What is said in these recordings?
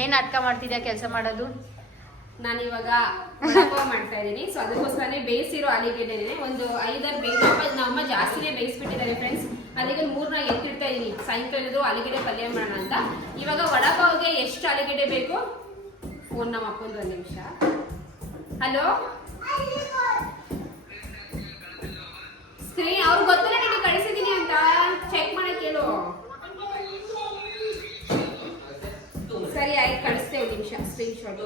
ಏನ್ ನಾಟಕ ಮಾಡ್ತಿದ್ಯಾ ಕೆಲಸ ಮಾಡೋದು? ನಾನು ಇವಾಗ ವಡಾಪಾವ್ ಮಾಡ್ತಾ ಇದ್ದೀನಿ. ಸೊ ಅದಕ್ಕೋಸ್ಕರನೇ ಬೇಯಿಸಿರೋ ಆಲೂಗೆಡ್ಡೆನೆ ಒಂದು 5-6 ನಮ್ಮಮ್ಮ ಜಾಸ್ತಿನೇ ಬೇಯಿಸ್ಬಿಟ್ಟಿದ್ದಾರೆ ಫ್ರೆಂಡ್ಸ್. ಅದಕ್ಕೆ 3 ಎತ್ತಿಡ್ತಾ ಇದೀನಿ. ಸಾಯಂಕಾಲ ಆಲೂಗೆಡ್ಡೆ ಪಲ್ಯ ಮಾಡೋಣ ಅಂತ. ಇವಾಗ ವಡಾಪಾವ್ಗೆ ಎಷ್ಟು ಆಲೂಗೆಡ್ಡೆ ಬೇಕು? ಫೋನ್ ನಮ್ಮ ಅಪ್ಪಂದು 1 ನಿಮಿಷ. ಹಲೋ ಸ್ಕ್ರೀನ್ ಅವ್ರಿಗೆ ಗೊತ್ತಿಲ್ಲ ನಿಮಗೆ ಕಳಿಸಿದೀನಿ ಅಂತ ಚೆಕ್ ಮಾಡಕ್ ಹೇಳು. ಸರಿ ಆಯ್ತು, ಕಳಿಸ್ತೇವೆ 1 ನಿಮಿಷ ಸ್ಕ್ರೀನ್ ಶಾಟ್.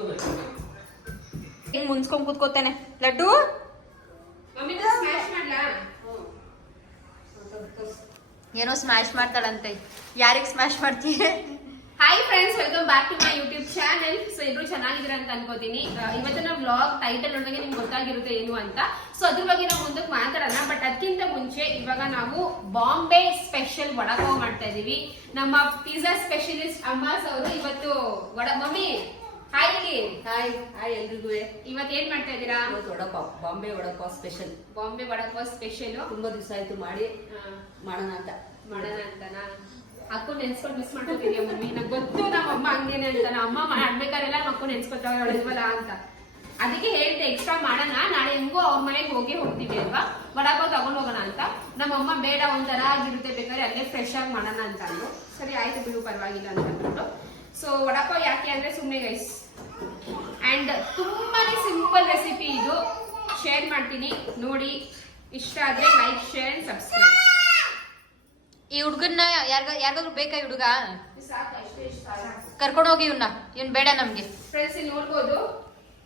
ಹಿಂಗ್ ಮುನ್ಸ್ಕೊಂಡ್ ಕೂತ್ಕೋತಾನೆ ಲಡ್ಡು. ಏನೋ ಸ್ಮ್ಯಾಶ್ ಮಾಡ್ತಾಳಂತೆ. ಯಾರಿಗ್ ಸ್ಮ್ಯಾಶ್ ಮಾಡ್ತೀಯ? Hi friends, welcome back to my YouTube channel. So ಇಬ್ರು ಚೆನ್ನಾಗಿದ್ದೀರಾ ಅಂತ ಅನ್ಕೋತೀನಿ. ಇವತ್ತಿನ ವ್ಲಾಗ್ ಟೈಟಲ್ ಒಳಗೆ ನಿಮ್ಗೆ ಗೊತ್ತಾಗಿರುತ್ತೆ ಏನು ಅಂತ. ಸೊ ಅದ್ರ ಬಗ್ಗೆ ನಾವು ಮುಂದಕ್ಕೆ ಮಾತಾಡೋಣ. ಬಟ್ ಅದಕ್ಕಿಂತ ಮುಂಚೆ ಇವಾಗ ನಾವು ಬಾಂಬೆ ಸ್ಪೆಷಲ್ ವಡಾಪಾವ್ ಮಾಡ್ತಾ ಇದೀವಿ. ನಮ್ಮ ಪಿಜ್ಜಾ ಸ್ಪೆಷಲಿಸ್ಟ್ ಅಮ್ಮಾಸ್ ಅವರು ಇವತ್ತು ಮಮ್ಮಿ ಹಾಯ್ ಹೇಳಿ. ಹಾಯ್ ಹಾಯ್ ಎಲ್ರಿಗೂ. ಇವತ್ತು ಏನ್ ಮಾಡ್ತಾ ಇದ್ದೀರಾ? ವಡಾಪಾವ್, ಬಾಂಬೆ ವಡಾಪಾವ್ ಸ್ಪೆಷಲ್. ಬಾಂಬೆ ವಡಾಪಾವ್ ಸ್ಪೆಷಲ್. ತುಂಬಾ ದಿವಸ ಆಯ್ತು ಮಾಡಿ ಮಾಡೋಣ ಅಂತನಾ? ಅಕ್ಕ ನೆನ್ಸ್ಕೊಂಡು ಮಿಸ್ ಮಾಡ್ಕೊತಿದ್ಯಾ ಮಮ್ಮಿ? ನಂಗೆ ಗೊತ್ತು ನಮ್ಮ ಅಮ್ಮ ಹಂಗೇನೆ ಅಂತ. ಅಮ್ಮ ಮಾಡ್ಬೇಕಾರೆಲ್ಲ ಅಕ್ಕ ನೆನ್ಸ್ಕೊತಾವಲ್ಲ ಅಂತ. ಅದಕ್ಕೆ ಹೇಳ್ದೆ ಎಕ್ಸ್ಟ್ರಾ ಮಾಡೋಣ, ನಾಳೆ ಹೆಂಗೋ ಅವ್ರ ಮನೆಗೆ ಹೋಗ್ತೀವಿ ಅಲ್ವಾ, ವಡಾಪಾವ್ ತಗೊಂಡ್ ಹೋಗೋಣ ಅಂತ. ನಮ್ಮಮ್ಮ ಬೇಡ ಒಂಥರ ಆಗಿರುತ್ತೆ, ಬೇಕಾದ್ರೆ ಅಲ್ಲೇ ಫ್ರೆಶ್ ಆಗಿ ಮಾಡೋಣ ಅಂತ ಅಂದ್ರು. ಸರಿ ಆಯ್ತು ಬಿಡು ಪರವಾಗಿಲ್ಲ ಅಂತ ಅಂದ್ಬಿಟ್ಟು. ಸೊ ವಡಾಪಾವ್ ಯಾಕೆ ಅಂದ್ರೆ ಸುಮ್ಮನೆ ಗೈಸ್, ಅಂಡ್ ತುಂಬಾನೇ ಸಿಂಪಲ್ ರೆಸಿಪಿ ಇದು. ಶೇರ್ ಮಾಡ್ತೀನಿ ನೋಡಿ, ಇಷ್ಟ ಆದ್ರೆ ಲೈಕ್ ಶೇರ್ ಅಂಡ್ ಸಬ್ಸ್ಕ್ರೈಬ್. ಈ ಹುಡ್ಗನ್ನ ಯಾರಿಗಾದ್ರು ಬೇಕಾ? ಈ ಹುಡುಗ ಕರ್ಕೊಂಡು ಹೋಗಿ ಇವ್ನ್ ಬೇಡ ನಮ್ಗೆ. ಫ್ರೆಂಡ್ಸ್ ಇಲ್ಲಿ ನೋಡ್ಬೋದು.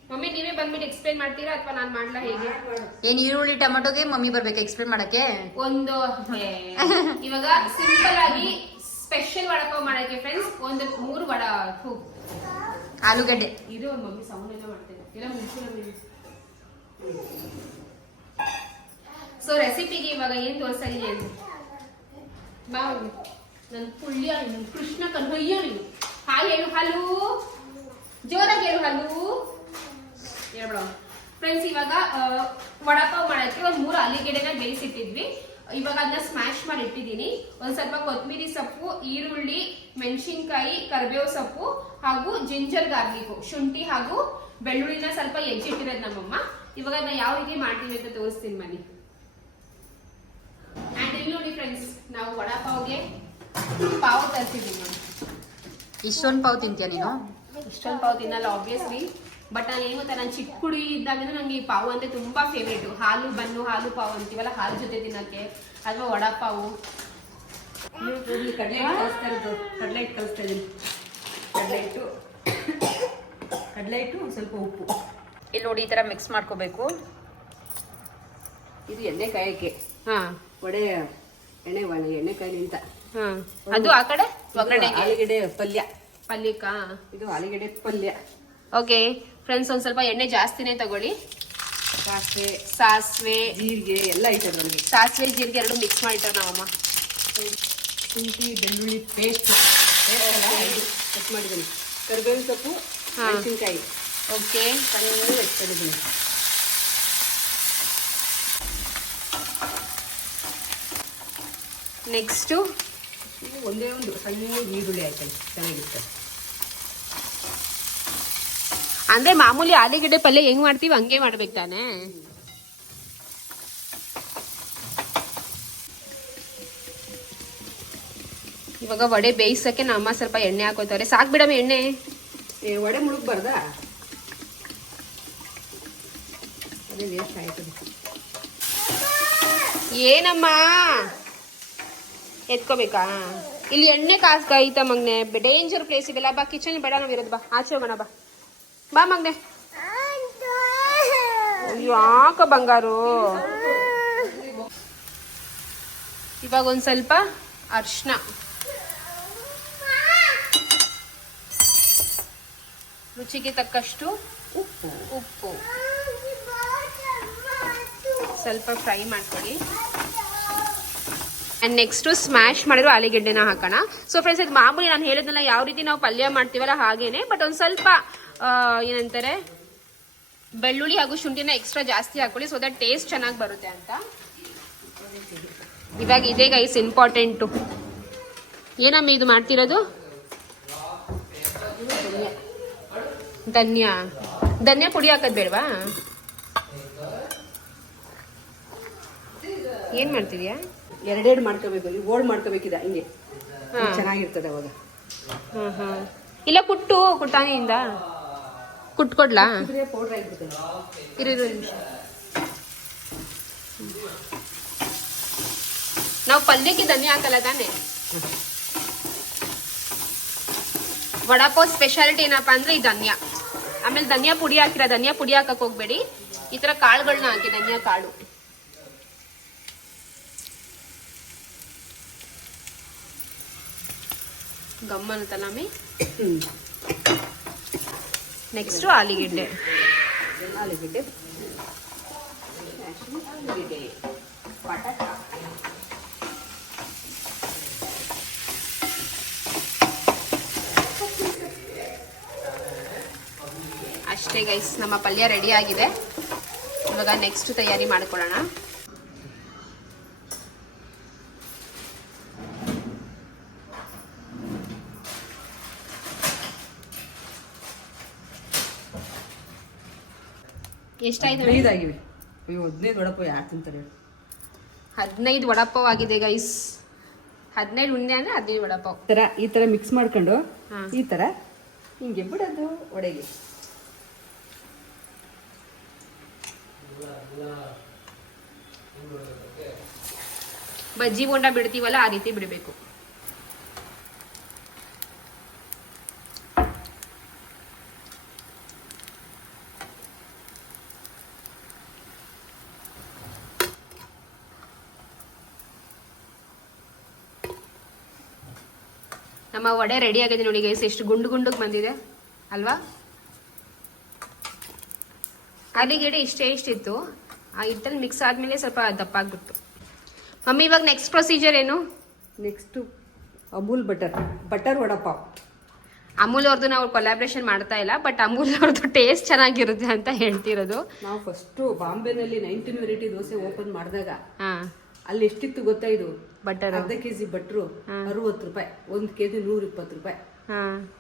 ಮಮ್ಮಿ ನೀವೇ ಬಂದ್ಬಿಟ್ಟು ಎಕ್ಸ್ಪ್ಲೈನ್ ಮಾಡ್ತೀರಾ ಅಥವಾ ನಾನ್ ಮಾಡ್ಲಾ ಹೇಗೆ? ಏನ್ ಈರುಳ್ಳಿ ಟೊಮೆಟೊಗೆ ಮಮ್ಮಿ ಬರ್ಬೇಕಾ ಎಕ್ಸ್ಪ್ಲೇನ್ ಮಾಡಕ್ಕೆ? ಒಂದು ಇವಾಗ ಸಿಂಪಲ್ ಆಗಿ ಸ್ಪೆಷಲ್ ವಡಾಪಾವ್ ಮಾಡಕ್ಕೆ ಫ್ರೆಂಡ್ಸ್ ಒಂದು 3 ಆಲೂಗಡ್ಡೆ. ಇದು ಮಮ್ಮಿ ಸೌಂಡ್ ಎಲ್ಲ ಮಾಡ್ತೇನೆ ಎಲ್ಲ ಮುಗಿಸ್ಕೊಂಡು. ಸೊ ರೆಸಿಪಿಗೆ ಇವಾಗ ಏನ್ ತೋರಿಸ್ತಾ ಇದೀನಿ ಅಂತ ಬಾ. ನನ್ ಪುಳ್ಯ ಕೃಷ್ಣ ಕನ್ಹಯ್ಯ ನೀನು. ಹಾಯ್ ಹೇಳು, ಹಲೋ ಜೋರಾಗಿ ಹೇಳು, ಹಲೋ ಹೇಳ್ಬೇಡ ಫ್ರೆಂಡ್ಸ್. ಇವಾಗ ವಡಾಪಾವ್ ಮಾಡಕ್ಕೆ ಒಂದು 3 ಆಲೂಗೆಡ್ಡೆನ ಬೇಯಿಸಿಟ್ಟಿದ್ವಿ. ಇವಾಗ ಅದನ್ನ ಸ್ಮ್ಯಾಶ್ ಮಾಡಿ ಇಟ್ಟಿದ್ದೀನಿ. ಒಂದ್ ಸ್ವಲ್ಪ ಕೊತ್ತಂಬರಿ ಸೊಪ್ಪು, ಈರುಳ್ಳಿ, ಮೆಣಸಿನ್ಕಾಯಿ, ಕರಿಬೇವು ಸೊಪ್ಪು ಹಾಗೂ ಜಿಂಜರ್ ಗಾರ್ಲಿಕ್, ಶುಂಠಿ ಹಾಗೂ ಬೆಳ್ಳುಳ್ಳಿನ ಸ್ವಲ್ಪ ಹೆಚ್ಚಿಟ್ಟಿರೋದು ನಮ್ಮಮ್ಮ. ಇವಾಗ ಅದನ್ನ ಯಾವ ರೀತಿ ಮಾಡ್ತೀವಿ ಅಂತ ತೋರಿಸ್ತೀನಿ ಬನ್ನಿ. ಅಂಡ್ ಇಲ್ಲಿ ನೋಡಿ ಫ್ರೆಂಡ್ಸ್, ನಾವು ವಡಾಪಾವ್ಗೆ ಪಾವ್ ತರಿಸಿದ್ದೀವಿ ನೋಡಿ. ಇಷ್ಟೊಂದು ಪಾವ್ ತಿಂತೀಯ ನೀನು? ಇಷ್ಟೊಂದು ಪಾವ್ ತಿನ್ನಲ್ಲ ಆಬ್ವಿಯಸ್ಲಿ, ಬಟ್ ನಾನು ಏನು ಗೊತ್ತಾ, ನಾನು ಚಿಕ್ಕ ಹುಡುಗಿ ಇದ್ದಾಗಿಂದ ನಂಗೆ ಈ ಪಾವು ಅಂದ್ರೆ ತುಂಬಾ ಫೇವ್ರೇಟ್. ಹಾಲು ಬನ್ನು, ಹಾಲು ಪಾವು ಅಂತೀವಲ್ಲ, ಹಾಲು ಜೊತೆ ತಿನ್ನಕ್ಕೆ, ಅಥವಾ ವಡಾಪಾವು. ಕಡಲೆ ಹಿಟ್ಟು ಕಲಿಸ್ತಾ ಇದ್ದೀನಿ. ಕಡಲೆ ಹಿಟ್ಟು ಸ್ವಲ್ಪ ಉಪ್ಪು. ಇಲ್ಲಿ ನೋಡಿ, ಈ ತರ ಮಿಕ್ಸ್ ಮಾಡ್ಕೋಬೇಕು. ಇದು ಎಣ್ಣೆ ಕಾಯಕ್ಕೆ. ಹಾ, ವಡೆ ಎಣ್ಣೆ ಕಾಯಿ ನಿಂತ. ಹಾ, ಅದು ಆ ಕಡೆ ಆಲೂಗೆಡ್ಡೆ ಪಲ್ಯಕ್ಕ. ಇದು ಆಲೂಗೆಡ್ಡೆ ಪಲ್ಯ. ಓಕೆ ಫ್ರೆಂಡ್ಸ್, ಒಂದ್ ಸ್ವಲ್ಪ ಎಣ್ಣೆ ಜಾಸ್ತಿನೇ ತಗೊಳ್ಳಿ. ಸಾಸಿವೆ ಜೀರಿಗೆ ಎಲ್ಲ ಐತದ ನಮಗೆ. ಸಾಸಿವೆ ಜೀರಿಗೆ ಎರಡು ಮಿಕ್ಸ್ ಮಾಡಿಟ್ಟಾರ ನಾವಮ್ಮ. ಶುಂಠಿ ಬೆಳ್ಳುಳ್ಳಿ ಪೇಸ್ಟ್ ಕಟ್ ಮಾಡಿದ್ದೀನಿ. ಕರಿಬೇವಿನ ಸೊಪ್ಪು, ಮೆಣಸಿನ್ಕಾಯಿ ಓಕೆ ಸಣ್ಣ ಹೆಚ್ಚಿದ್ದೀನಿ. ನೆಕ್ಸ್ಟು ಒಂದೇ ಒಂದು ಸಣ್ಣ ಈರುಳ್ಳಿ ಹಾಕಿ ಚೆನ್ನಾಗಿರುತ್ತೆ. ಅಂದ್ರೆ ಮಾಮೂಲಿ ಆಲೂಗಡ್ಡೆ ಪಲ್ಯ ಹೆಂಗ್ ಮಾಡ್ತೀವಿ ಹಂಗೆ ಮಾಡ್ಬೇಕು ತಾನೆ. ಇವಾಗ ವಡೆ ಬೇಯಿಸಕ್ಕೆ ನಮ್ಮ ಸ್ವಲ್ಪ ಎಣ್ಣೆ ಹಾಕೋತಾರೆ. ಸಾಕ್ ಬಿಡಮ್ಮ ಎಣ್ಣೆ, ವಡೆ ಮುಳುಗ್ಬಾರ್ದಾ? ಅದೇ ವೇಸ್ಟ್ ಆಯ್ತದೆ. ಏನಮ್ಮ ಎತ್ಕೋಬೇಕಾ? ಇಲ್ಲಿ ಎಣ್ಣೆ ಕಾಯ್ತ ಮಗ್ನೆ, ಡೇಂಜರ್ ಪ್ಲೇಸ್ ಇದೆಲ್ಲ. ಬಾ ಕಿಚನ್ ಬೇಡ, ನಾವ್ ಇರೋದು ಬಾ, ಆಚೆ ಹೋಗೋಣ ಬಾ. ಬಾ ಮಗ್ನೆ. ಯಾಕ ಬಂಗಾರು? ಇವಾಗ ಒಂದ್ ಸ್ವಲ್ಪ ಅರ್ಶಿನ, ರುಚಿಗೆ ತಕ್ಕಷ್ಟು ಉಪ್ಪು ಸ್ವಲ್ಪ ಫ್ರೈ ಮಾಡ್ಕೊಳ್ಳಿ. ಅಂಡ್ ನೆಕ್ಸ್ಟ್ ಸ್ಮ್ಯಾಶ್ ಮಾಡಿರೋ ಆಲೂಗೆಡ್ಡೆನ ಹಾಕೋಣ. ಸೊ ಫ್ರೆಂಡ್ಸ್, ಇದು ಮಾಮೂಲಿ ನಾನು ಹೇಳಿದ್ನಲ್ಲ ಯಾವ ರೀತಿ ನಾವು ಪಲ್ಯ ಮಾಡ್ತೀವಲ್ಲ ಹಾಗೇನೆ, ಬಟ್ ಒಂದ್ ಸ್ವಲ್ಪ ಏನಂತಾರೆ ಬೆಳ್ಳುಳ್ಳಿ ಹಾಗೂ ಶುಂಠಿನ ಎಕ್ಸ್ಟ್ರಾ ಜಾಸ್ತಿ ಹಾಕೊಳ್ಳಿ, ಸೊ ದಟ್ ಟೇಸ್ಟ್ ಚೆನ್ನಾಗಿ ಬರುತ್ತೆ ಅಂತ. ಇವಾಗ ಇದೇ ಗೈಸ್ ಇಂಪಾರ್ಟೆಂಟು. ಏನಮ್ಮ ಇದು ಮಾಡ್ತಿರೋದು? ಧನ್ಯ ಪುಡಿ ಹಾಕೋದ್ ಬೇಡವಾ? ಏನ್ ಮಾಡ್ತಿದ್ಯಾ? ಎರಡೆರಡು ಮಾಡ್ಕೋಬೇಕು, ಓಲ್ಡ್ ಮಾಡ್ಕೋಬೇಕಿದ ಹಿಂಗೆ ಚೆನ್ನಾಗಿರ್ತದೆ ಅವಾಗ. ಇಲ್ಲ ಕುಟ್ಟಾನಿಂದ ಕುಟ್ಕೊಡ್ಲಾ? ಪೌಡ್ರ್ ಆಗಿರ್ತದೆ. ಇರು ನಿಮಿಷ. ನಾವು ಪಲ್ಯಕ್ಕೆ ಧನ್ಯ ಹಾಕಲ್ಲ ತಾನೆ. ವಡಾಪಾವ್ ಸ್ಪೆಷಾಲಿಟಿ ಏನಪ್ಪಾ ಅಂದ್ರೆ ಈ ಧನ್ಯ. ಆಮೇಲೆ ಧನ್ಯ ಪುಡಿ ಹಾಕಿರ, ಧನ್ಯ ಪುಡಿ ಹಾಕಕ್ ಹೋಗ್ಬೇಡಿ, ಈ ತರ ಕಾಳುಗಳನ್ನ ಹಾಕಿ, ಧನ್ಯ ಕಾಳು. ಗಮ್ಮನುತ್ತಲಾಮಿ. ನೆಕ್ಸ್ಟ್ ಆಲೂಗೆಡ್ಡೆ. ಬಟಾಟ. ಅಷ್ಟೇ ಗೈಸ್, ನಮ್ಮ ಪಲ್ಯ ರೆಡಿ ಆಗಿದೆ. ಇವಾಗ ನೆಕ್ಸ್ಟ್ ತಯಾರಿ ಮಾಡ್ಕೊಳ್ಳೋಣ. ಎಷ್ಟಾಯ್ತು? 5 ಆಗಿವೆ. ಅಯ್ಯೋ 15 ವಡಪಾವ್ ಯಾರು ತಿಂತಾರೆ? 15 ವಡಪಾವ್ ಆಗಿದೆ ಗೈಸ್. 15 ಉಂಡೆ ಅಂದ್ರೆ 15 ವಡಪಾವ್. ಈ ತರ ಮಿಕ್ಸ್ ಮಾಡ್ಕೊಂಡು ಈ ತರ ಹಿಂಗೆ ಬಿಡೋದು ಒಡೆಗೆ. ಬಜ್ಜಿ ಬೋಂಡ ಬಿಡ್ತೀವಲ್ಲ ಆ ರೀತಿ ಬಿಡಬೇಕು. ನಮ್ಮ ವಡೆ ರೆಡಿ ಆಗಿದೆ ನೋಡಿ ಗೈಸ್. ಎಷ್ಟು ಗುಂಡು ಗುಂಡುಗೆ ಬಂದಿದೆ ಅಲ್ವಾ? ಆಲೂಗೆಡ್ಡೆ ಇಷ್ಟಿತ್ತು. ಆ ಹಿಟ್ಟಲ್ಲಿ ಮಿಕ್ಸ್ ಆದ್ಮೇಲೆ ಸ್ವಲ್ಪ ದಪ್ಪ ಆಗ್ಬಿಟ್ಟು. ಮಮ್ಮಿ ಇವಾಗ ನೆಕ್ಸ್ಟ್ ಪ್ರೊಸೀಜರ್ ಏನು? Next Amul butter vada pav. ಅಮೂಲ್ ಅವ್ರದ್ದು ನಾವು ಕೊಲಾಬ್ರೇಷನ್ ಮಾಡ್ತಾ ಇಲ್ಲ, ಬಟ್ ಅಮೂಲ್ ಅವ್ರದ್ದು ಟೇಸ್ಟ್ ಚೆನ್ನಾಗಿರುತ್ತೆ ಅಂತ ಹೇಳ್ತಿರೋದು. ನಾವು ಫಸ್ಟ್ ಬಾಂಬೆನಲ್ಲಿ 19 ವೆರೈಟಿ ದೋಸೆ ಓಪನ್ ಮಾಡಿದಾಗ ಅಲ್ಲಿ ಎಷ್ಟಿತ್ತು ಗೊತ್ತಾ? ಇದು ಬಟರ್ ಅರ್ಧ ಕೆಜಿ ಬಟ್ರು 60 ರೂಪಾಯಿ, 1 ಕೆಜಿ 120 ರೂಪಾಯಿ.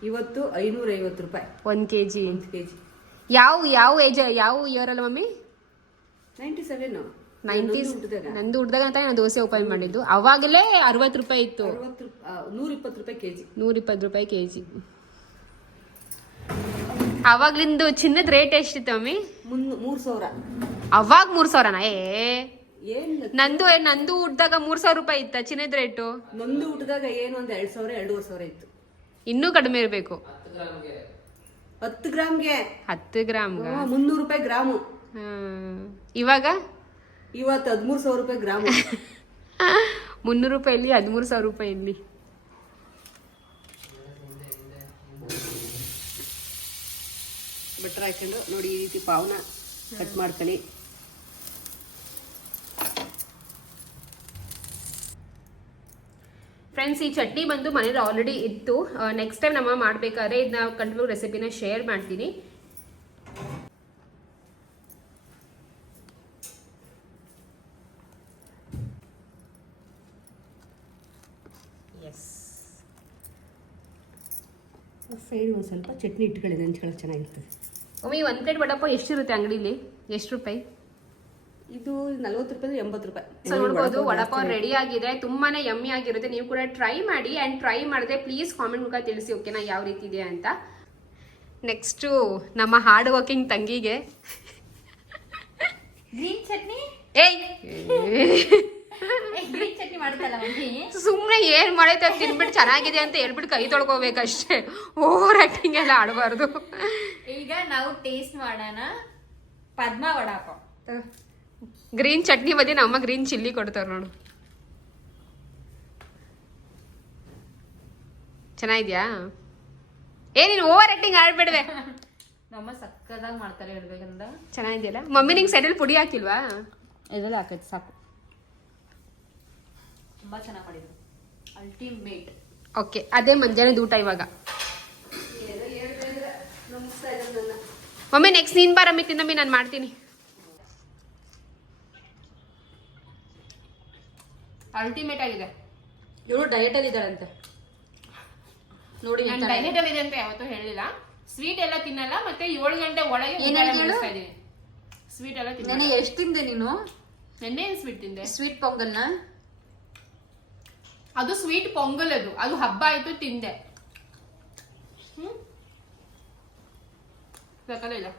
ಇವತ್ತು 550 ರೂಪಾಯಿ 1 ಕೆಜಿ. ಯಾವ ಇಯರ್ ಅಲ್ಲ ಮಮ್ಮಿ? 97. ನಂದು ಹುಡ್ದಾಗ ಅಂತ ನಾನು ದೋಸೆ ಓಪನ್ ಮಾಡಿದ್ದು. ಅವಾಗಲೇ 60 ರೂಪಾಯಿ ಇತ್ತು. 120 ರೂಪಾಯಿ ಕೆಜಿ. 120 ರೂಪಾಯಿ ಕೆಜಿ. ಅವಾಗ್ಲಿಂದು ಚಿನ್ನದ ರೇಟ್ ಎಷ್ಟಿತ್ತು ಮಮ್ಮಿ? 3,000. ಅವಾಗ 3,000ನಾ? ನಂದು ಹುಡ್ದಾಗ 3,000 ರೂಪಾಯಿ ಇತ್ತ ಚಿನ್ನದ ರೇಟು? ನಂದು ಹುಟ್ಟಿದಾಗ ಏನು ಒಂದು 2,000 2,500 ಇತ್ತು. ಇನ್ನೂ ಕಡಿಮೆ ಇರಬೇಕು. 10 ಗ್ರಾಮ್ಗೆ 10 ಗ್ರಾಮ್ಗೆ 300 ರೂಪಾಯಿ ಗ್ರಾಮು. ಇವಾಗ ಇವತ್ತು 13,000 ರೂಪಾಯಿ ಗ್ರಾಮು. 300 ರೂಪಾಯಿ ಇಲ್ಲಿ, 13,000 ರೂಪಾಯಿ ಇಲ್ಲಿ. ಬಟರ್ ಹಾಕೊಂಡು ನೋಡಿ ಈ ರೀತಿ ಪಾವ್ನ ಕಟ್ ಮಾಡ್ಕೊಳ್ಳಿ. ಫ್ರೆಂಡ್ಸ್, ಈ ಚಟ್ನಿ ಬಂದು ಮನೇಲಿ ಆಲ್ರೆಡಿ ಇತ್ತು. ನೆಕ್ಸ್ಟ್ ಟೈಮ್ ನಮ್ಮ ಮಾಡ್ಬೇಕಾದ್ರೆ ಇದನ್ನ ಕಂಟಿನ್ಯೂ ರೆಸಿಪಿನ ಶೇರ್ ಮಾಡ್ತೀನಿ. ಸೈಡ್ ಒಂದು ಸ್ವಲ್ಪ ಚಟ್ನಿ ಇಟ್ಕೊಳ್ಳಿ, ನೆಂಚ್ಕೊಳ್ಳೋಕೆ ಚೆನ್ನಾಗಿರ್ತದೆ. ಒಮ್ಮೆ 1 ಪ್ಲೇಟ್ ವಡಪಾವ್ ಎಷ್ಟಿರುತ್ತೆ ಅಂಗಡಿಲಿ? ಎಷ್ಟು ರೂಪಾಯಿ? ಇದು 40 ರೂಪಾಯಿ 80 ರೂಪಾಯಿ. ಸೊ ನೋಡ್ಬೋದು, ವಡಪಾವ್ ರೆಡಿ ಆಗಿದೆ. ತುಂಬಾನೇ ಯಮ್ಮಿ ಆಗಿರುತ್ತೆ. ನೀವು ಕೂಡ ಟ್ರೈ ಮಾಡಿ. ಅಂಡ್ ಟ್ರೈ ಮಾಡಿದ್ರೆ ಪ್ಲೀಸ್ ಕಾಮೆಂಟ್ ಮುಖ ತಿಳಿಸಿ, ಓಕೆನಾ, ಯಾವ ರೀತಿ ಇದೆ ಅಂತ. ನೆಕ್ಸ್ಟು ನಮ್ಮ ಹಾರ್ಡ್ ವರ್ಕಿಂಗ್ ತಂಗಿಗೆ ಗ್ರೀನ್ ಚಟ್ನಿ. ಗ್ರೀನ್ ಚಟ್ನಿ ಮಾಡುತ್ತಲ್ಲ ಮಮ್ಮಿ. ಸುಮ್ಮನೆ ಏನ್ ಮಾಡೈತೆ ತಿನ್ಬಿಟ್ಟು ಚೆನ್ನಾಗಿದೆ ಅಂತ ಹೇಳ್ಬಿಟ್ಟು ಕೈ ತೊಳ್ಕೋಬೇಕಷ್ಟೇ. ಓವರ್ ಆಕ್ಟಿಂಗ್ ಎಲ್ಲ ಆಡಬಾರ್ದು. ಈಗ ನಾವು ಟೇಸ್ಟ್ ಮಾಡೋಣ. ಪದ್ಮ ವಡಾಪಾವ್. ಗ್ರೀನ್ ಚಟ್ನಿ ಬದಿ ನಮ್ಮ ಗ್ರೀನ್ ಚಿಲ್ಲಿ ಕೊಡ್ತಾರ ನೋಡು. ಚೆನ್ನಾಗಿದ್ಯಾ? ನೀನು ಓವರ್ ಆಕ್ಟಿಂಗ್ ಆಡ್ಬಿಡ್ವೆ. ನಮ್ಮ ಸಕ್ಕದಾಗಿ ಮಾಡ್ತಾರೆ ಹೇಳ್ಬೇಕಂದ. ಚೆನ್ನಾಗಿದೆಯಲ್ಲ ಮಮ್ಮಿ? ನಿಂಗೆ ಸೈಡಲ್ಲಿ ಪುಡಿ ಹಾಕಿಲ್ವಾ? ಇದರಲ್ಲಿ ಹಾಕೈತೆ ಸಾಕು. ತುಂಬಾ ಚೆನ್ನಾಗಿ ಮಾಡಿದ್ರು. ಅಲ್ಟಿಮೇಟ್. ಓಕೆ, ಅದೇ ಮಧ್ಯಾಹ್ನದ ಊಟ ಇವಾಗ. ಮಮ್ಮಿ ನೆಕ್ಸ್ಟ್ ನೀನ್ ಬಾರಮ್ಮಿ ತಿನ್ನಮ್ಮಿ, ನಾನು ಮಾಡ್ತೀನಿ. ಅಲ್ಟಿಮೇಟ್ ಆಗಿದೆ. ಇವಳು ಡಯಟ್ ಅಲ್ಲಿ ಇದ್ದಾಳಂತೆ ನೋಡಿ. ನಾನು ಡಯಟ್ ಅಲ್ಲಿ ಇದೆ ಅಂತ ಯಾವತ್ತೂ ಹೇಳಿಲ್ಲ. ಸ್ವೀಟ್ ಎಲ್ಲ ತಿನ್ನಲ್ಲ, ಮತ್ತೆ 7 ಗಂಟೆ ಒಳಗೆ ಸ್ವೀಟ್ ಎಲ್ಲ ತಿನ್ನ. ನೆನೆ ಎಷ್ಟು ತಿಂದೆ ನೀನು? ನೆನ್ನೆ ಏನ್ ಸ್ವೀಟ್ ತಿಂದೆ? ಸ್ವೀಟ್ ಪೊಂಗಲ್ನ. ಅದು ಸ್ವೀಟ್ ಪೊಂಗಲ್, ಅದು ಹಬ್ಬ ಆಯ್ತು ತಿಂದೆ. ಇಲ್ಲ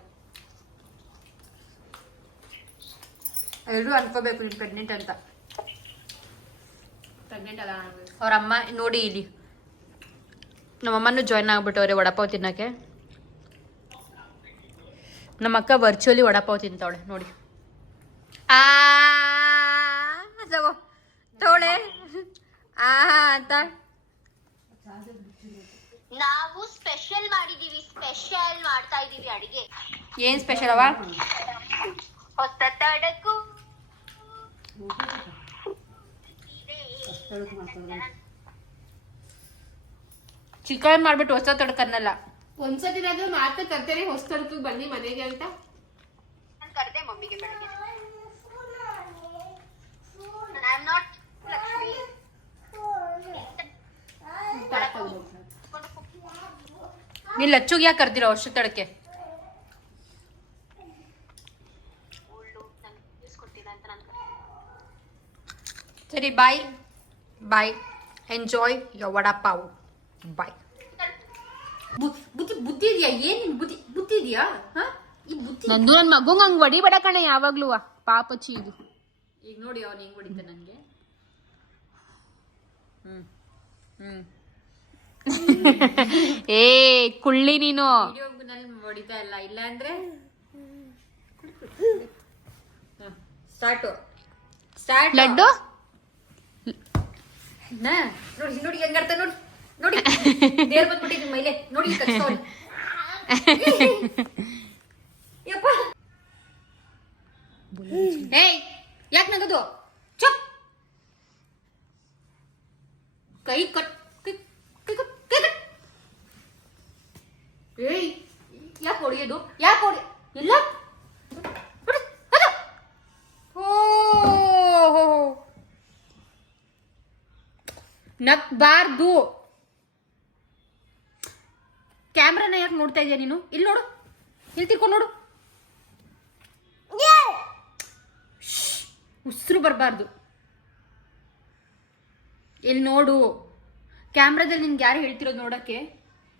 ಎಲ್ಲರೂ ಅನ್ಕೋಬೇಕು ನೀನ್ ಪ್ರೆಗ್ನೆಂಟ್ ಅಂತ. ಪ್ರೆಗ್ನೆಂಟ್ ಅಲ್ಲ ಅವ್ರ ಅಮ್ಮ ನೋಡಿ, ಇಲ್ಲಿ ನಮ್ಮಮ್ಮನೂ ಜಾಯ್ನ್ ಆಗ್ಬಿಟ್ಟವ್ರೆ ವಡಪಾವ್ ತಿನ್ನಕ್ಕೆ. ನಮ್ಮ ಅಕ್ಕ ವರ್ಚುವಲಿ ವಡಪಾವ್ ತಿಂತಾವಳೆ ನೋಡಿ. ತೋಳೆ ಅಂತ ನಾವು ಸ್ಪೆಷಲ್ ಮಾಡಿದೀವಿ, ಸ್ಪೆಷಲ್ ಮಾಡ್ತಾ ಇದೀವಿ ಅಡಿಗೆ. ಏನ್ ಸ್ಪೆಷಲ್ ಅವ? ಹೊಸ ತಡಕು ಚಿಕನ್ ಮಾಡ್ಬಿಟ್ಟು ಹೊಸ ತಡ್ಕನ್ನಲ್ಲ. ಒಂದ್ಸತಿನಾದ್ರೂ ಮಾತ್ರ ಕರ್ತೇನೆ ಹೊಸ ತಡಕು ಬನ್ನಿ ಮನೆಗೆ ಅಂತ. ನಾನು ಕರೆದೆ ಮಮ್ಮಿಗೆ ಬೆಳಗ್ಗೆ. I am not Lakshmi. ನೀನ್ ಲಚ್ಚುಗೆ ಯಾಕೆ ಕರ್ದಿರೋ ವರ್ಷ ತಡಕ್ಕೆ? ಸರಿ ಬಾಯ್ ಬಾಯ್, ಎಂಜಾಯ್ ಯೋರ್ ವಡಪಾವ್. ಬಾಯ್. ಬುದ್ಧಿ ಇದೆಯಾ? ಏನ್ ಬುದ್ಧಿ ಇದೆಯಾ? ನಂದು ನನ್ ಮಗುಂಗ್ ಹಂಗ್ ಹೊಡಿಬೇಡ ಕಣೆ ಯಾವಾಗ್ಲೂ, ಪಾಪಚ್ಚಿ ಇದು. ಈಗ ನೋಡಿ ಅವ್ನು ಹೆಂಗ್ ಹೊಡಿತ ನನ್ಗೆ. ಏ ಕುಳ್ಳಿ ನೀನು. ವಿಡಿಯೋನಲ್ಲಿ ಹೊಡಿತಾ ಇಲ್ಲ, ಇಲ್ಲ ಅಂದ್ರೆ ಸ್ಟಾರ್ಟ್ ಲಡ್ಡು ನೋಡಿ ನೋಡಿ ಹೆಂಗಾಡ್ತ ನೋಡಿ ನೋಡಿ. ದೇವ್ರ ಬಂದ್ಬಿಟ್ಟಿದ್ ಮೈಲೆ ನೋಡಿ. ಏಯ್ ಯಾಕೆ ನಗದು? ಚುಪ್. ಕೈ ಕಟ್. ಏಯ್ ಯಾಕೆ ಹೊಡಿಯೋದು? ಯಾಕೆ ಹೊಡಿ? ಇಲ್ಲ ನಗ್ಬಾರ್ದು. ಕ್ಯಾಮ್ರಾನ ಯಾಕೆ ನೋಡ್ತಾ ಇದೀಯ ನೀನು? ಇಲ್ಲಿ ನೋಡು, ಇಲ್ಲಿ ತಿರ್ಕೊಂಡು ನೋಡು. ಉಸಿರು ಬರಬಾರ್ದು. ಇಲ್ಲಿ ನೋಡು, ಕ್ಯಾಮ್ರಾದಲ್ಲಿ ನಿನ್ಗೆ ಯಾರು ಹೇಳ್ತಿರೋದು ನೋಡಕ್ಕೆ?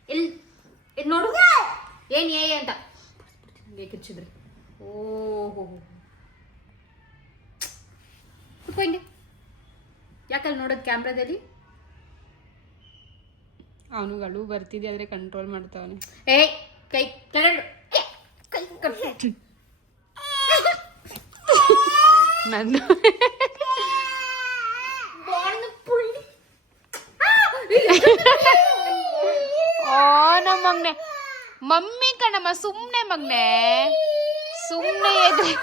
ಇಲ್ಲಿ ನೋಡು. ಏನ್ ಏ ಅಂತ ಕಿರ್ಚಿದ್ರೆ. ಓಹೋ ಕುತ್ಕೊಂಡೆ. ಯಾಕಲ್ಲಿ ನೋಡೋದು ಕ್ಯಾಮ್ರಾದಲ್ಲಿ? ಅವನುಗಳು ಬರ್ತಿದ್ದೆ ಆದ್ರೆ ಕಂಟ್ರೋಲ್ ಮಾಡ್ತಾವನೆ. ಏಯ್ ಕೈ ಕೆಳಗಡೆ ಕೈ ಕಟ್ಟು. ನಂದು ಓ ನಮ್ಮ ಮಗ್ನೆ ಮಮ್ಮಿ ಕಣಮ್ಮ, ಸುಮ್ನೆ ಮಗ್ನೆ, ಸುಮ್ನೆ ಎದ್ರಿ.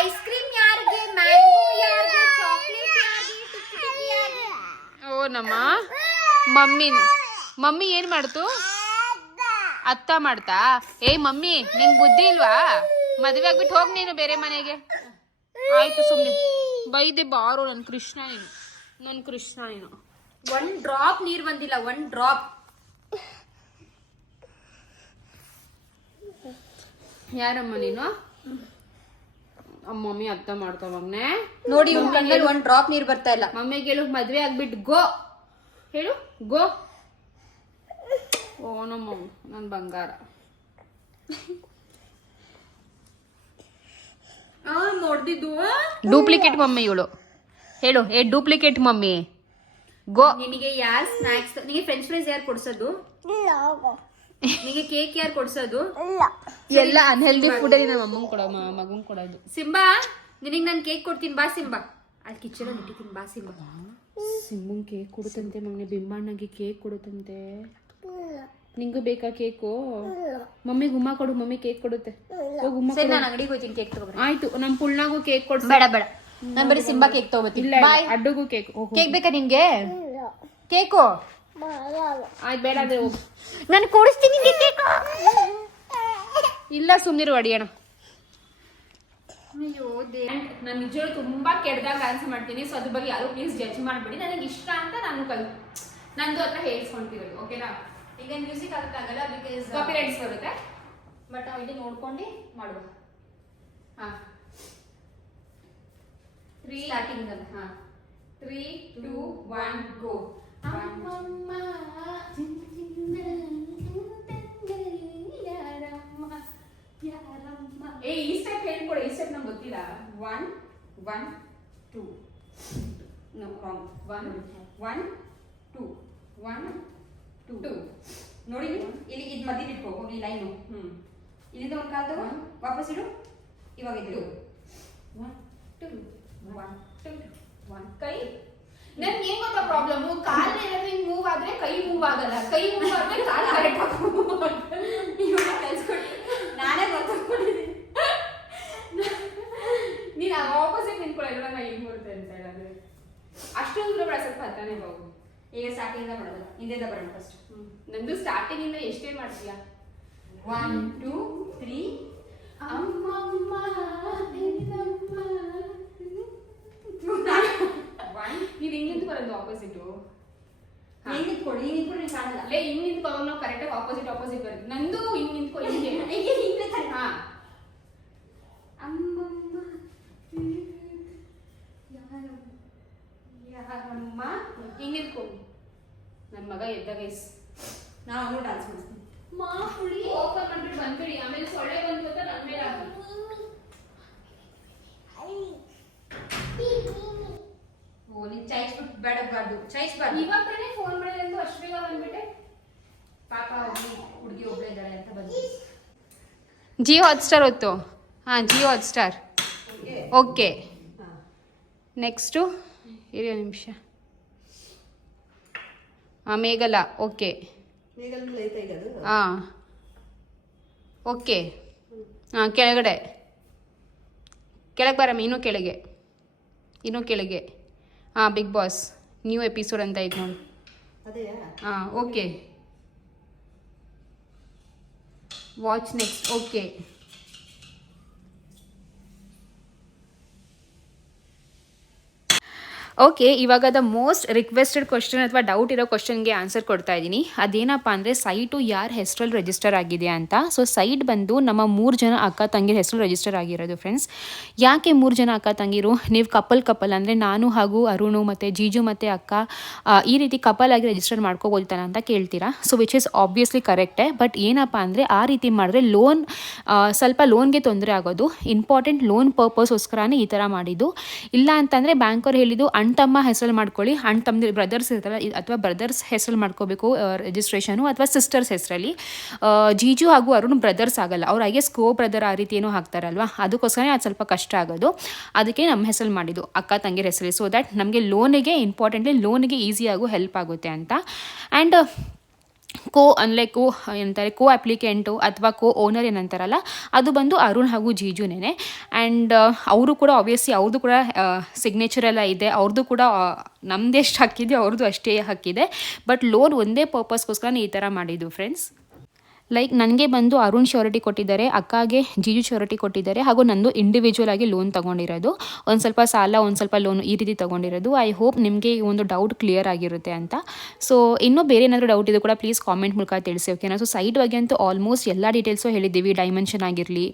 ಐಸ್ ಕ್ರೀಮ್ ಯಾರಿಗೆ? ಮ್ಯಾಂಗೋ ಯಾರಿಗೆ? ಚಾಕ್ಲೇಟ್ ಯಾರಿಗೆ? ಓ ನಮ್ಮ ಮಮ್ಮಿ ಏನ್ ಮಾಡ್ತು? ಅತ್ತ ಮಾಡ್ತಾ? ಏ ಮಮ್ಮಿ ನಿಂಗ್ ಬುದ್ಧಿ ಇಲ್ವಾ? ಮದ್ವೆ ಆಗ್ಬಿಟ್ಟು ಹೋಗ್ ನೀನು ಬೇರೆ ಮನೆಗೆ. ಆಯ್ತು ಸುಮ್ನೆ ಬೈದೆ ಬಾರೋ. ನನ್ ಕೃಷ್ಣ ನೀನು. ಒಂದ್ ಡ್ರಾಪ್ ನೀರ್ ಬಂದಿಲ್ಲ, ಒಂದ್ ಡ್ರಾಪ್. ಯಾರಮ್ಮ ನೀನು? ಮಮ್ಮಿ ಅರ್ಥ ಮಾಡ್ತಾವ ಮಗ್ನೆ. ನೋಡಿ ಇವ್ನ ಕಣ್ಣಲ್ಲಿ ಒಂದ್ ಡ್ರಾಪ್ ನೀರ್ ಬರ್ತಾ ಇಲ್ಲ. ಮಮ್ಮಿಗೆ ಹೇಳು ಮದ್ವೆ ಆಗ್ಬಿಟ್ಟು ಗೋ ಹೇಳು, ಗೋ. ಓ ನಮ್ಮ ನನ್ ಬಂಗಾರ. ನೋಡ್ದಿದ್ದು ಡೂಪ್ಲಿಕೇಟ್ ಮಮ್ಮಿ ಇವಳು. ಹೇಳು, ಏ ಡೂಪ್ಲಿಕೇಟ್ ಮಮ್ಮಿ ಗೋ. ನಿನಗೆ ಯಾರು ಸ್ನಾಕ್ಸ್, ನಿನಗೆ ಫ್ರೆಂಚ್ ಫ್ರೈಸ್ ಯಾರು ಕೊಡ್ಸೋದು? ನಿನಗೆ ಕೇಕ್ ಯಾರು ಕೊಡ್ಸೋದು? ಎಲ್ಲ ಅನ್ಹೆಲ್ದಿ ಫುಡ್ ನಮ್ಮ ಅಮ್ಮಂಗ್ ಕೊಡೋ, ಮಗಂಗ್ ಕೊಡೋದು. ಸಿಂಬಾ ನಿನಗೆ ನಾನು ಕೇಕ್ ಕೊಡ್ತೀನಿ, ಬಾ ಸಿಂಬಾ. ಅಲ್ಲಿ ಕಿಚನ್ ಇಟ್ಟಿದ್ದೀನಿ, ಬಾ ಸಿಂಬಾ. ಸಿಂಬಂಗ್ ಕೇಕ್ ಕೊಡುತ್ತಂತೆ ಮಗನೆ, ಬಿಂಬಣ್ಣಗೆ ಕೇಕ್ ಕೊಡುತ್ತಂತೆ. ನಿಂಗೂ ಬೇಕಾ ಕೇಕು? ಮಮ್ಮಿಗೆ ಉಮ್ಮ ಕೊಡು, ಮಮ್ಮಿ ಕೇಕ್ ಕೊಡುತ್ತೆ. ಹೋಗಿ ಉಮ್ಮ ಸರಿ, ನಾನು ಅಂಗಡಿಗೆ ಹೋಗ್ತೀನಿ, ಕೇಕ್ ತಗೋ. ಆಯ್ತು, ನಮ್ ಪುಳ್ನಾಗೂ ಕೇಕ್ ಕೊಡ್ಸ. ಬೇಡ ಬೇಡ, ನಾನು ಬರೀ ಸಿಂಬಾ ಕೇಕ್ ತಗೋತೀನಿ. ಬಾಯ್. ಅಡ್ಡಗೂ ಕೇಕ್. ಕೇಕ್ ಬೇಕಾ ನಿನ್ಗೆ? ಕೇಕು ಆಯ್ತು, ಬೇಡ ಅಂದ್ರೆ ಹೋಗು. ನಾನು ಕೊಡಿಸ್ತೀನಿ ನಿಂಗೆ ಕೇಕು. ಇಲ್ಲ ಸುಮ್ನಿರು, ಅಡಿಯೋಣ. ಅಯ್ಯೋ ನಾನು ನಿಜವಾಗ್ಲೂ ತುಂಬಾ ಕೆಟ್ಟದಾಗ ಡ್ಯಾನ್ಸ್ ಮಾಡ್ತೀನಿ. ಸೊ ಅದ್ರ ಬಗ್ಗೆ ಯಾರು ಪ್ಲೀಸ್ ಜಡ್ಜ್ ಮಾಡ್ಬೇಡಿ. ನನಗೆ ಇಷ್ಟ ಅಂತ ನಾನು ನಂದು ಹತ್ರ ಹೇಳ್ಸ್ಕೊಂತಿರೋದು. ಓಕೆನಾ? ಈಗ ಮ್ಯೂಸಿಕ್ ಆಗಲ್ಲ ಬಿಕಾಸ್ ಕಾಪಿರೈಟ್ಸ್ ಬರುತ್ತೆ. ಬಟ್ ನಾವು ಇಲ್ಲಿ ನೋಡ್ಕೊಂಡು ಮಾಡುವ. ಹಾ 3 ಸ್ಟಾರ್ಟಿಂಗ್ ಅಲ್ಲ. ಹಾ 3 2 1 ಗೋ. ಅಮ್ಮಮ್ಮ ಯಾರಮ್ಮ. ಈ ಸ್ಟೆಪ್ ಹೇಳ್ಕೊಡಿ. ಈ ಸ್ಟೆಪ್ ನಂಗೆ ಗೊತ್ತಿಲ್ಲ. 1 1 2 ನೋ ರಾಂಗ್. 1 1 2 1 2 ನೋಡಿ ಇಲ್ಲಿ ಇದು ಮಧ್ಯೆ ಇಟ್ಕೋ ಹೋಗಿ ಲೈನು. ಇಲ್ಲಿಂದ ಒಂದು ಕಾಲ್ ತಗೋ, ವಾಪಸ್ ಇಡು. ಇವಾಗ ಇದು 1 2 1 ಕೈ. ನನ್ಗೆ ಏನ್ ಗೊತ್ತಾ ಪ್ರಾಬ್ಲಮ್, ಕಾಲ್ ಏನಾದ್ರು ಹಿಂಗ್ ಮೂವ್ ಆದ್ರೆ ಕೈ ಮೂವ್ ಆಗಲ್ಲ, ಕೈ ಮೂವ್ ಆದ್ರೆ ಕಾಲ್ ಕರೆಕ್ಟ್ ಆಗಿ ಇವಾಗ ಕಲ್ಸ್ಕೊಟ್ಟು ನಾನೇ ಗೊತ್ತಿದ್ದೀನಿ. ನೀನ್ ಆಪೋಸಿಟ್ ನಿಂತ್ಕೊಳ್ಳಲ್ಲ, ನಾ ಹಿಂಗ್ ಬರುತ್ತೆ ಅಂತ ಹೇಳಿದ್ರೆ ಅಷ್ಟೊಂದು ದೂರ ಬೇಡ, ಸ್ವಲ್ಪ ಹತ್ತಾನೆ ಹೋಗು. ಈಗ ಸ್ಟಾರ್ಟಿಂಗ್ ಇಂದ ಮಾಡೋದು, ಹಿಂದೆಂದ ಬರೋಣ ಫಸ್ಟ್. ನಂದು ಸ್ಟಾರ್ಟಿಂಗ್ ಇಂದ ಎಷ್ಟೇ ಮಾಡ್ತೀಯಾ? 1 2 3 ಅಮ್ಮಮ್ಮ ನಿನ್ನಮ್ಮ. ನೀವ್ ಹಿಂಗ್ ನಿಂತ್ಕೊಳ್ಳೋದು ಆಪೋಸಿಟ್. ಹಿಂಗ್ ನಿಂತ್ಕೊಳ್ಳಿ, ಹಿಂಗ್ ನಿಂತ್ಕೊಳ್ಳಿ ಕಾಣಲ್ಲ. ಅಲ್ಲೇ ಹಿಂಗ್ ನಿಂತ್ಕೊಳ್ಳೋದು ನಾವು ಕರೆಕ್ಟಾಗಿ ಆಪೋಸಿಟ್ ಬರುತ್ತೆ. ನಂದು ಹಿಂಗ್ ನಿಂತ್ಕೊ, ಹಿಂಗೆ ಹೀಗೆ ಹಿಂಗೆ ತಾನೆ. ಹಾ ಅಮ್ಮಮ್ಮ ಯಾರಮ್ಮ ಹಿಂಗ್ ನಿಂತ್ಕೊ. ನನ್ನ ಮಗ ಎದ್ದ ಗೈಸ್, ನಾವು ಡಾನ್ಸ್ ಮಾಡ್ತೀವಿ. ಓಪನ್ ಮಾಡ್ಬಿಟ್ಟು ಬಂದ್ಬಿಡಿ, ಆಮೇಲೆ ಸೊಳ್ಳೆ ಬಂದು ಗೊತ್ತಾ ನನ್ನ ಮೇಲೆ ಹಾಕಿ. ಓ ನೀನ್ ಚಾಯ್ಸ್ಬಿಟ್ಟು ಬೇಡಬಾರ್ದು, ಚಾಯ್ಸ್ಬಾರ್ದು. ಇವಾಗ ತಾನೇ ಫೋನ್ ಮಾಡಿದಂದು ಅಷ್ಟು ಬೇಗ ಬಂದ್ಬಿಟ್ಟೆ. ಪಾಪ ಹುಡುಗಿ ಒಬ್ಬಳೇ ಇದ್ದಾಳೆ ಅಂತ ಬಂದು. ಜಿಯೋ ಹಾಟ್ಸ್ಟಾರ್ ಹೊತ್ತು. ಹಾಂ ಜಿಯೋ ಹಾಟ್ಸ್ಟಾರ್. ಓಕೆ ನೆಕ್ಸ್ಟು ಇರಿ ಒಂದು ನಿಮಿಷ. ಮೇಘಲ. ಓಕೆ ಹಾಂ ಓಕೆ. ಹಾಂ ಕೆಳಗಡೆ ಬರಮ್ಮ, ಇನ್ನೂ ಕೆಳಗೆ, ಹಾಂ ಬಿಗ್ ಬಾಸ್ ನ್ಯೂ ಎಪಿಸೋಡ್ ಅಂತ ಐತೆ ನೋಡಿ. ಹಾಂ okay. Watch next. Okay okay, ಇವಾಗ ದ ಮೋಸ್ಟ್ ರಿಕ್ವೆಸ್ಟೆಡ್ ಕ್ವಶನ್ ಅಥವಾ ಡೌಟ್ ಇರೋ ಕ್ವಶನ್ಗೆ ಆನ್ಸರ್ ಕೊಡ್ತಾ ಇದ್ದೀನಿ. ಅದೇನಪ್ಪ ಅಂದರೆ ಸೈಟು ಯಾರ ಹೆಸರಲ್ಲಿ ರಿಜಿಸ್ಟರ್ ಆಗಿದೆ ಅಂತ. ಸೊ ಸೈಟ್ ಬಂದು ನಮ್ಮ 3 ಜನ ಅಕ್ಕ ತಂಗಿರ ಹೆಸರು ರಿಜಿಸ್ಟರ್ ಆಗಿರೋದು ಫ್ರೆಂಡ್ಸ್. ಯಾಕೆ 3 ಜನ ಅಕ್ಕ ತಂಗಿರು? ನೀವು ಕಪಲ್ ಅಂದರೆ ನಾನು ಹಾಗೂ ಅರುಣು ಮತ್ತು ಜೀಜು ಮತ್ತು ಅಕ್ಕ ಈ ರೀತಿ ಕಪಲ್ ಆಗಿ ರಿಜಿಸ್ಟರ್ ಮಾಡ್ಕೋಬೋದಿತ್ತಲ್ಲ ಅಂತ ಕೇಳ್ತೀರಾ. ಸೊ ವಿಚ್ ಇಸ್ ಆಬ್ವಿಯಸ್ಲಿ ಕರೆಕ್ಟೇ. ಬಟ್ ಏನಪ್ಪ ಅಂದರೆ ಆ ರೀತಿ ಮಾಡಿದ್ರೆ ಸ್ವಲ್ಪ ಲೋನ್ಗೆ ತೊಂದರೆ ಆಗೋದು. ಇಂಪಾರ್ಟೆಂಟ್ ಲೋನ್ ಪರ್ಪಸ್ಗೋಸ್ಕರನೇ ಈ ಥರ ಮಾಡಿದ್ದು. ಇಲ್ಲ ಅಂತಂದರೆ ಬ್ಯಾಂಕವ್ರು ಹೇಳಿದ್ದು ಅಣ್ತಮ್ಮ ಹೆಸರಲ್ಲಿ ಮಾಡ್ಕೊಳ್ಳಿ, ತಮ್ಮದಿ ಬ್ರದರ್ಸ್ ಇರ್ತಾರಲ್ಲ ಅಥವಾ ಬ್ರದರ್ಸ್ ಹೆಸರಲ್ಲಿ ಮಾಡ್ಕೋಬೇಕು ರಿಜಿಸ್ಟ್ರೇಷನು, ಅಥವಾ ಸಿಸ್ಟರ್ಸ್ ಹೆಸರಲ್ಲಿ. ಜೀಜು ಹಾಗೂ ಅರುಣ್ ಬ್ರದರ್ಸ್ ಆಗಲ್ಲ, ಅವ್ರು ಹಾಗೆ ಬ್ರದರ್ ಆ ರೀತಿ ಏನೋ ಹಾಕ್ತಾರಲ್ವ, ಅದಕ್ಕೋಸ್ಕರ ಅದು ಸ್ವಲ್ಪ ಕಷ್ಟ ಆಗೋದು. ಅದಕ್ಕೆ ನಮ್ಮ ಹೆಸರಲ್ಲಿ ಮಾಡಿದ್ದು ಅಕ್ಕ ತಂಗಿರ ಹೆಸರಲ್ಲಿ. ಸೊ ದ್ಯಾಟ್ ನಮಗೆ ಲೋನಿಗೆ ಈಸಿಯಾಗೂ ಹೆಲ್ಪ್ ಆಗುತ್ತೆ ಅಂತ. ಆ್ಯಂಡ್ ಕೋ ಅಪ್ಲಿಕೆಂಟು ಅಥವಾ ಕೋ ಓನರ್ ಏನಂತಾರಲ್ಲ, ಅದು ಬಂದು ಅರುಣ್ ಹಾಗೂ ಜೀಜುನೇ. ಆ್ಯಂಡ್ ಅವರು ಕೂಡ ಆಬ್ವಿಯಸ್ಲಿ ಅವ್ರದ್ದು ಕೂಡ ಸಿಗ್ನೇಚರ್ ಎಲ್ಲ ಇದೆ, ಅವ್ರದ್ದು ಕೂಡ ನಮ್ದು ಎಷ್ಟು ಹಾಕಿದೆ ಅವ್ರದ್ದು ಅಷ್ಟೇ ಹಾಕಿದೆ. ಬಟ್ ಲೋನ್ ಒಂದೇ ಪರ್ಪಸ್ಗೋಸ್ಕರ ಈ ಥರ ಮಾಡಿದ್ದು ಫ್ರೆಂಡ್ಸ್. ಲೈಕ್ ನನಗೆ ಬಂದು ಅರುಣ್ ಶ್ಯೂರಿಟಿ ಕೊಟ್ಟಿದ್ದಾರೆ, ಅಕ್ಕಾಗೆ ಜೀಜು ಶ್ಯೂರಿಟಿ ಕೊಟ್ಟಿದ್ದಾರೆ, ಹಾಗೂ ನಂದು ಇಂಡಿವಿಜುವಲ್ ಆಗಿ ಲೋನ್ ತೊಗೊಂಡಿರೋದು. ಒಂದು ಸ್ವಲ್ಪ ಸಾಲ, ಒಂದು ಸ್ವಲ್ಪ ಲೋನು ಈ ರೀತಿ ತೊಗೊಂಡಿರೋದು. ಐ ಹೋಪ್ ನಿಮಗೆ ಈ ಒಂದು ಡೌಟ್ ಕ್ಲಿಯರ್ ಆಗಿರುತ್ತೆ ಅಂತ. ಸೊ ಇನ್ನೂ ಬೇರೆ ಏನಾದರೂ ಡೌಟ್ ಇದೆ ಕೂಡ ಪ್ಲೀಸ್ ಕಾಮೆಂಟ್ ಮೂಲಕ ತಿಳಿಸಿ, ಓಕೆನಾ. ಸೊ ಸೈಟ್ ಬಗ್ಗೆ ಅಂತೂ ಆಲ್ಮೋಸ್ಟ್ ಎಲ್ಲ ಡೀಟೇಲ್ಸು ಹೇಳಿದ್ದೀವಿ. ಡೈಮೆನ್ಷನ್ ಆಗಿರಲಿ,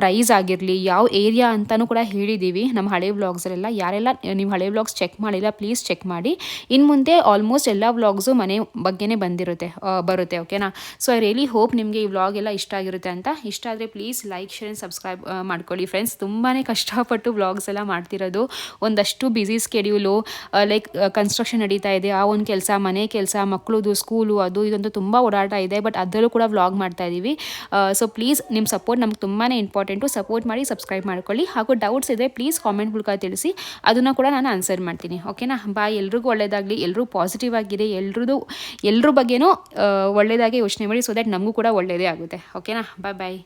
ಪ್ರೈಸ್ ಆಗಿರಲಿ, ಯಾವ ಏರಿಯಾ ಅಂತಲೂ ಕೂಡ ಹೇಳಿದ್ದೀವಿ ನಮ್ಮ ಹಳೆ ವ್ಲಾಗ್ಸಲ್ಲೆಲ್ಲ. ಯಾರೆಲ್ಲ ನೀವು ಹಳೆ ವ್ಲಾಗ್ಸ್ ಚೆಕ್ ಮಾಡಿಲ್ಲ ಪ್ಲೀಸ್ ಚೆಕ್ ಮಾಡಿ. ಇನ್ನು ಮುಂದೆ ಆಲ್ಮೋಸ್ಟ್ ಎಲ್ಲ ವ್ಲಾಗ್ಸು ಮನೆ ಬಗ್ಗೆನೇ ಬರುತ್ತೆ, ಓಕೆನಾ. ಸೊ ಐ ರಿಯಲಿ ಹೋಪ್ ನಿಮಗೆ ಈ ವ್ಲಾಗ್ ಎಲ್ಲ ಇಷ್ಟ ಆಗಿರುತ್ತೆ ಅಂತ. ಇಷ್ಟ ಆದರೆ please like share and subscribe ಮಾಡ್ಕೊಳ್ಳಿ ಫ್ರೆಂಡ್ಸ್. ತುಂಬಾ ಕಷ್ಟಪಟ್ಟು ವ್ಲಾಗ್ಸ್ ಎಲ್ಲ ಮಾಡ್ತಿರೋದು. ಒಂದಷ್ಟು ಬ್ಯುಸಿ ಸ್ಕೆಡ್ಯೂಲು, ಲೈಕ್ ಕನ್ಸ್ಟ್ರಕ್ಷನ್ ನಡೀತಾ ಇದೆ, ಆ ಒಂದು ಕೆಲಸ, ಮನೆ ಕೆಲಸ, ಮಕ್ಕಳದು ಸ್ಕೂಲು, ಅದು ಇದಂತೂ ತುಂಬ ಓಡಾಟ ಇದೆ. ಬಟ್ ಅದರಲ್ಲೂ ಕೂಡ ವ್ಲಾಗ್ ಮಾಡ್ತಾ ಇದ್ದೀವಿ. ಸೊ ಪ್ಲೀಸ್ ನಿಮ್ಮ ಸಪೋರ್ಟ್ ನಮ್ಗೆ ತುಂಬಾ ಇಂಪಾರ್ಟೆಂಟು. ಸಪೋರ್ಟ್ ಮಾಡಿ, ಸಬ್ಸ್ಕ್ರೈಬ್ ಮಾಡ್ಕೊಳ್ಳಿ. ಹಾಗೂ ಡೌಟ್ಸ್ ಇದ್ದರೆ ಪ್ಲೀಸ್ ಕಾಮೆಂಟ್ ಮೂಲಕ ತಿಳಿಸಿ, ಅದನ್ನು ಕೂಡ ನಾನು ಆನ್ಸರ್ ಮಾಡ್ತೀನಿ, ಓಕೆನಾ. ಬಾಯ್. ಎಲ್ರಿಗೂ ಒಳ್ಳೆಯದಾಗಲಿ, ಎಲ್ಲರೂ ಪಾಸಿಟಿವ್ ಆಗಿದೆ, ಎಲ್ಲರ ಬಗ್ಗೆನೂ ಒಳ್ಳೆಯದಾಗಿ ಯೋಚನೆ ಮಾಡಿ. ಸೊ ದ್ಯಾಟ್ ನಮಗೂ ಕೂಡ ಒಳ್ಳೆಯದೇ ಆಗುತ್ತೆ, ಓಕೆನಾ. ಬಾಯ್.